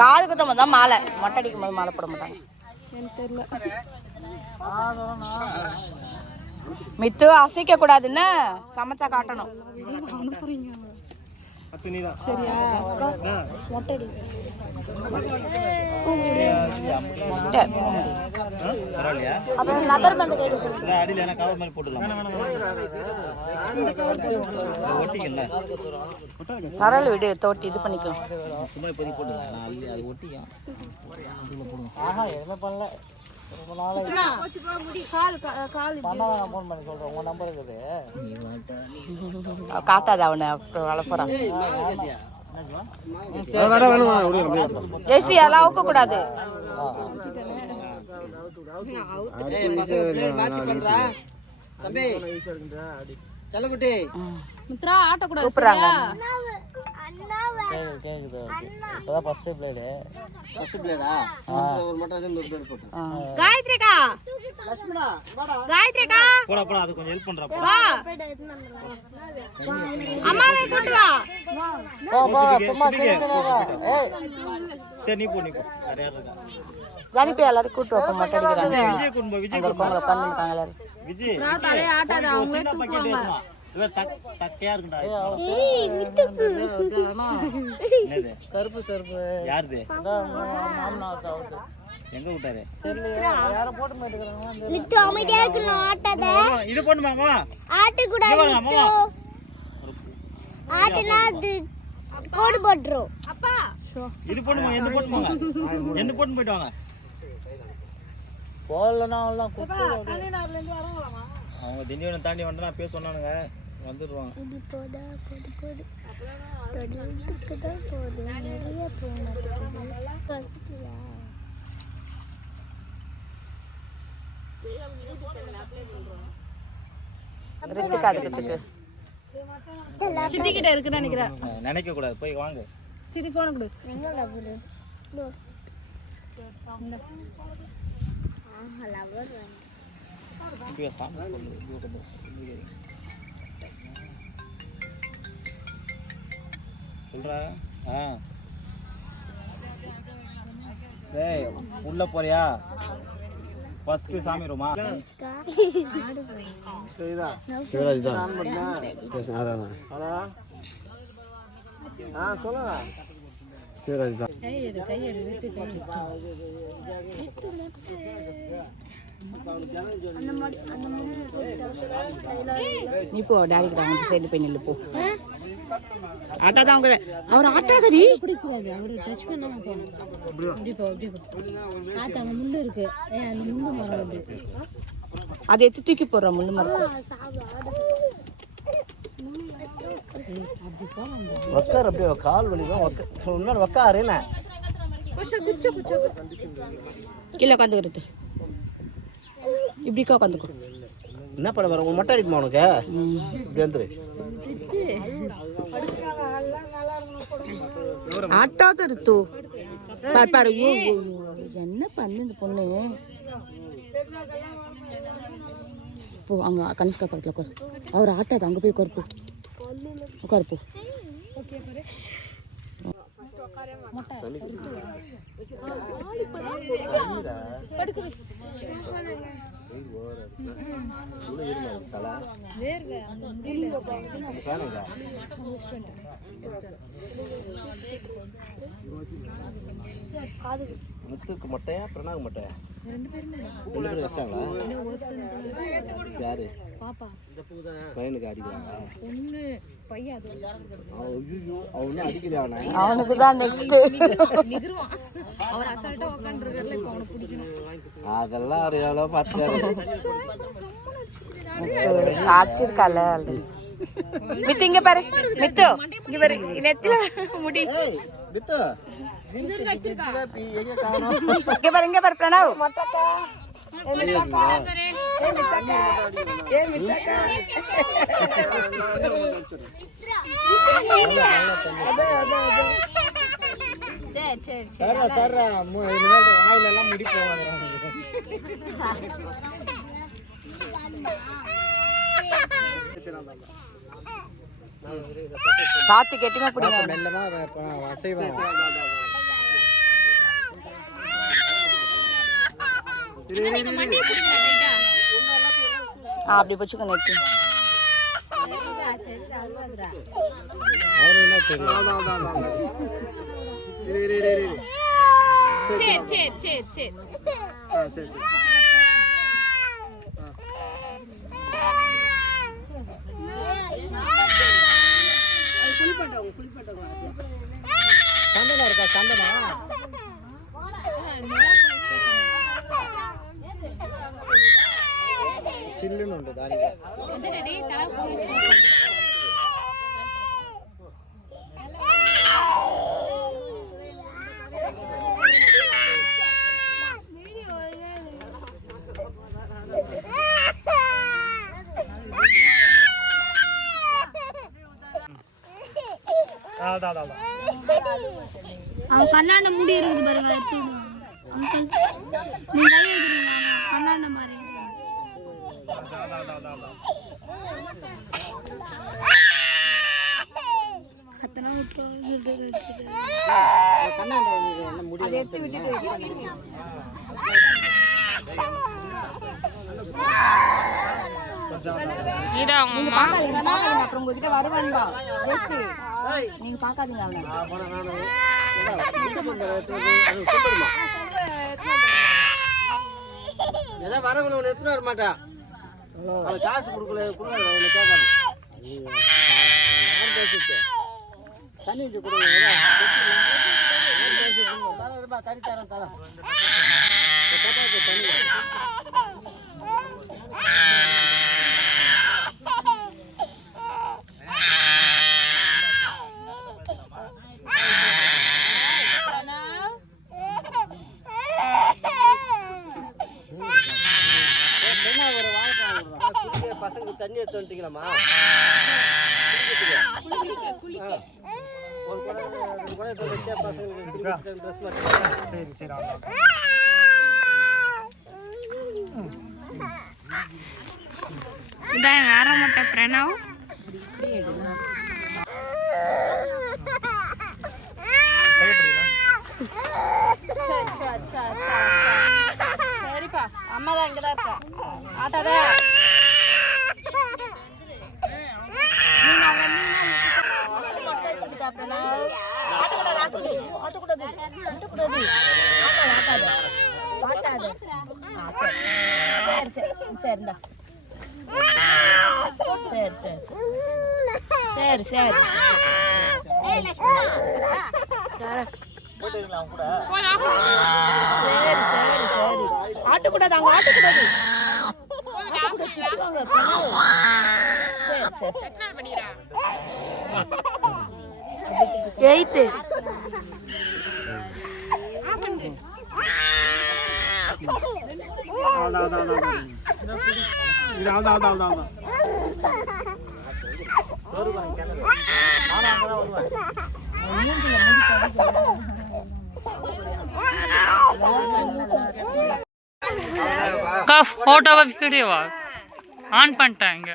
காது குத்தும் போது தான் மாலை, மொட்டை அடிக்கும் போது மாலை போட மாட்டாங்க. மித்து அசைக்க கூடாதுன்னு சமத்தா காட்டணும். சரியா? மொட்டை அப்புறம் லப்பர் பேண்ட் கையில சொல்லுங்க. அடியில என்ன கவர் மாதிரி போட்டுடலாம். ஒட்டிக்கல. தரல விடு, தோட்டி இது பண்ணிக்கலாம். சும்மா இப்போதி போடுங்க. நான் அள்ளி அது ஒட்டிக்கலாம். இதுல போடுங்க. ஆஹா எதுமே பண்ணல. ரொம்ப நாளா போச்சு போ முடி. கால் பண்ணா நான் ஃபோன் பண்ணி சொல்றேன். உங்க நம்பர் இருக்குது. காட்டாத அவனை அப்புறம் வள போறான். ஜெசி எல்லாம் அவுக்க கூடாது. கூப்பிடுறாங்க. ஜானிப்பா எல்லாரும் கூட்டு வைப்ப மொட்டை அடிக்கிறாங்க. அங்க இருக்கவங்கள உட்காந்துருக்காங்க எல்லாரும். கருப்பு செருப்பு யாருது? எங்க விட்டாரு? யார போட்டு மாட்டேங்கறாங்க. மித்து அமைதியா இருக்கணும். ஆட்டாத. இது போடுமாமா? ஆட்ட கூடாது மித்து. ஆட்டனா அது கோடு போட்றோம். அப்பா இது போடுமா? எந்த போடுமாங்க? எந்த போட்டு போய்ட்டு வாங்க. போலனா எல்லாம் குத்து. கண்ணினார்ல இருந்து வரங்களாமா? அவங்க திண்டிவனம் தாண்டி வந்தா பேச சொன்னானுங்க. வந்துடுவாங்க. இது போடா போடு போடு. தொடுக்குதா போடு. நிறைய போக மாட்டேங்குது. கசிக்குதா? ரித்துக்கு அதுக்கு சித்தி கிட்ட இருக்குன்னு நினைக்கிறேன். நினைக்க கூடாது. போய் வாங்க. சித்தி போன் கொடு. எங்கடா போடு? இந்த ஆஹா லவர் வாங்க. இப்ப சாமி கொண்டு சொல்றா. டேய் உள்ள போறியா? ஃபர்ஸ்ட் சாமி ரூமா. சரிடா. சிவராஜ் தான். நான் பண்ணேன். பேசுறானே. ஹலோ. சொல்லுங்க. சிவராஜ் தான். கை எடு விட்டு கை. நீ போ டாடி கிட்ட வந்து சைடு போய் நில்லு போ. ஆட்டா தான் உங்க அவர் ஆட்டாதடி பிடிக்காது. அவர் டச் பண்ணாம போ. அப்படி போ அப்படி போ. ஆட்டா அங்க முள்ளு இருக்கு. அந்த முள்ளு மரம் அது. அதை எடுத்து தூக்கி போடுற முள்ளு மரம். உட்கார் அப்படியே கால் வலி தான். உட்கார் உட்காரு என்ன குச்ச குச்ச கீழே உட்காந்துக்கிறது. இப்படிக்கா உட்காந்துக்கோ. என்ன பண்ண வர மொட்டை அடிக்குமா உனக்கு? இப்படி வந்துரு. ஆட்டாத இருக்கு. பாரு பாரு. என்ன பண்ணு இந்த பொண்ணு. போ அங்க கனிஷ்கா பக்கத்துல உட்காரு. அவர் ஆட்டாது. அங்க போய் உட்காரு போ. உட்காரு போ. முத்துக்கு மொட்டையா பிரணாக்கு மொட்டையா? ரெண்டு பேரும் கஷ்டங்களா? யாரு பாப்பா பையனுக்கு அடிக்கிறாங்க. பொண்ணு பையன் அது. ஐயோ அவனே அடிக்கிறானே. அவனுக்கு தான் நெக்ஸ்ட் நிகருவான். அவர் அசால்ட்டா உட்கார்ந்திருக்கார்ல. இப்போ அவனை பிடிக்கணும். அதெல்லாம் அவர் எவ்வளவு பார்த்தாரு. ஆச்சிருக்கால மித்து. இங்க பாரு மித்து. இங்க பாரு நெத்தில முடி. மித்து இங்க பாரு. இங்க பாரு பிரணவ். மொட்டக்கா சரி சரி சரி. வாயிலெல்லாம் முடி போவாங்க. சாத்து கெட்டிமா பிடிங்க மெல்லமா அசைவம் அப்படி வச்சுக்கோ நெட்டு சந்தனா இருக்கா சந்தனா చిల్లును ఉండు దానికి అంటే రెడీ తల పోయిస్తా அவன் கண்ணாண்ட முடி இருக்குது பாருங்க அங்கிள் நீங்க கண்ணாண்ட மாதிரி கத்தனா அப்புறம் உங்ககிட்ட வருவான்டா நீங்க பாக்காதீங்க அவனை வரவங்க எத்தனை வர மாட்டா காசு கொடுக்கல கேட்காது தண்ணி வச்சு கொடுங்க தண்ணி தரேன் தரேன் பசங்க தண்ணி எடுத்து வந்துட்டீங்களாமா சரி சரி இதான் ஆரம்பட்ட பிரணவ் சரிப்பா அம்மா தான் இங்கதான் இருக்கா ஆட்டாதே சரி சரி ஆட்டக்கூடாது அங்க ஆட்டக்கூடாது எயித்து ஃபோட்டோவா வீடியோவா ஆன் பண்ணிட்டாங்க.